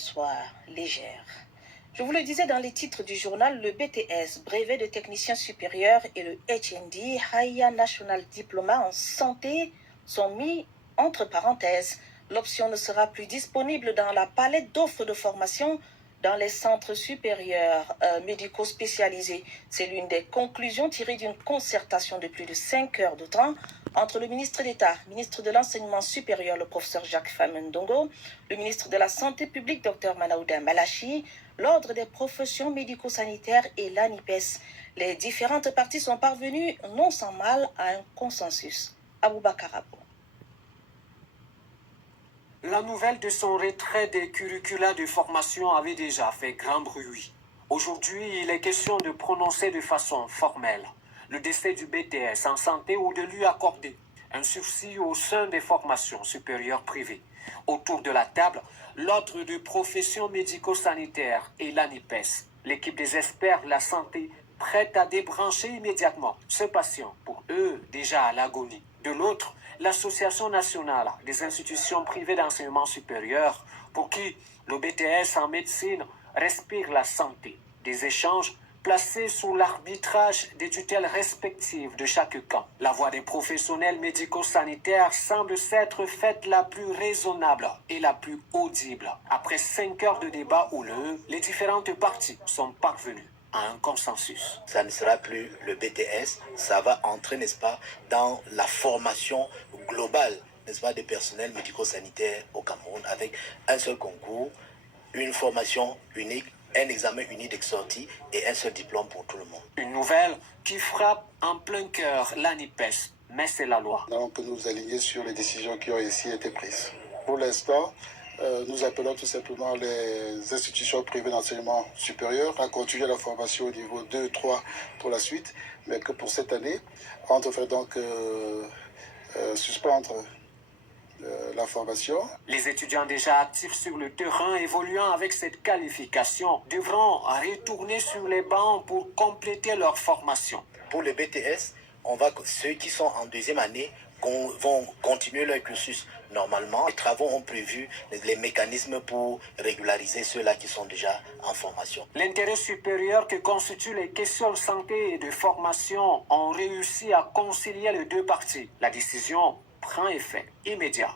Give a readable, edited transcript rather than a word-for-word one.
soit légère. Je vous le disais dans les titres du journal, le BTS, brevet de technicien supérieur, et le HND, Higher National Diploma en santé, sont mis entre parenthèses. L'option ne sera plus disponible dans la palette d'offres de formation dans les centres supérieurs médicaux spécialisés. C'est l'une des conclusions tirées d'une concertation de plus de 5 heures de temps entre le ministre d'État, ministre de l'Enseignement supérieur, le professeur Jacques Famendongo, le ministre de la Santé publique, Dr Manaouda Malachi, l'Ordre des professions médico-sanitaires et l'ANIPES. Les différentes parties sont parvenues, non sans mal, à un consensus. Aboubakar Abou. La nouvelle de son retrait des curricula de formation avait déjà fait grand bruit. Aujourd'hui, il est question de prononcer de façon formelle le décès du BTS en santé ou de lui accorder un sursis au sein des formations supérieures privées. Autour de la table, l'ordre de profession médico-sanitaire et l'ANIPES, l'équipe des experts de la santé prête à débrancher immédiatement ce patient, pour eux déjà à l'agonie. De l'autre, l'Association nationale des institutions privées d'enseignement supérieur, pour qui le BTS en médecine respire la santé. Des échanges placés sous l'arbitrage des tutelles respectives de chaque camp. La voix des professionnels médico-sanitaires semble s'être faite la plus raisonnable et la plus audible. Après 5 heures de débat houleux, les différentes parties sont parvenues à un consensus. Ça ne sera plus le BTS, ça va entrer, n'est-ce pas, dans la formation globale, n'est-ce pas, des personnels médico-sanitaires au Cameroun, avec un seul concours, une formation unique, un examen unique de sortie et un seul diplôme pour tout le monde. Une nouvelle qui frappe en plein cœur l'ANIPES, mais c'est la loi. Nous allons nous aligner sur les décisions qui ont ici été prises. Pour l'instant, nous appelons tout simplement les institutions privées d'enseignement supérieur à continuer la formation au niveau 2, 3 pour la suite, mais que pour cette année, on devrait donc suspendre la formation. Les étudiants déjà actifs sur le terrain évoluant avec cette qualification devront retourner sur les bancs pour compléter leur formation. Pour le BTS, ceux qui sont en deuxième année vont continuer leur cursus normalement. Les travaux ont prévu les mécanismes pour régulariser ceux-là qui sont déjà en formation. L'intérêt supérieur que constituent les questions de santé et de formation ont réussi à concilier les deux parties. La décision prend effet immédiat.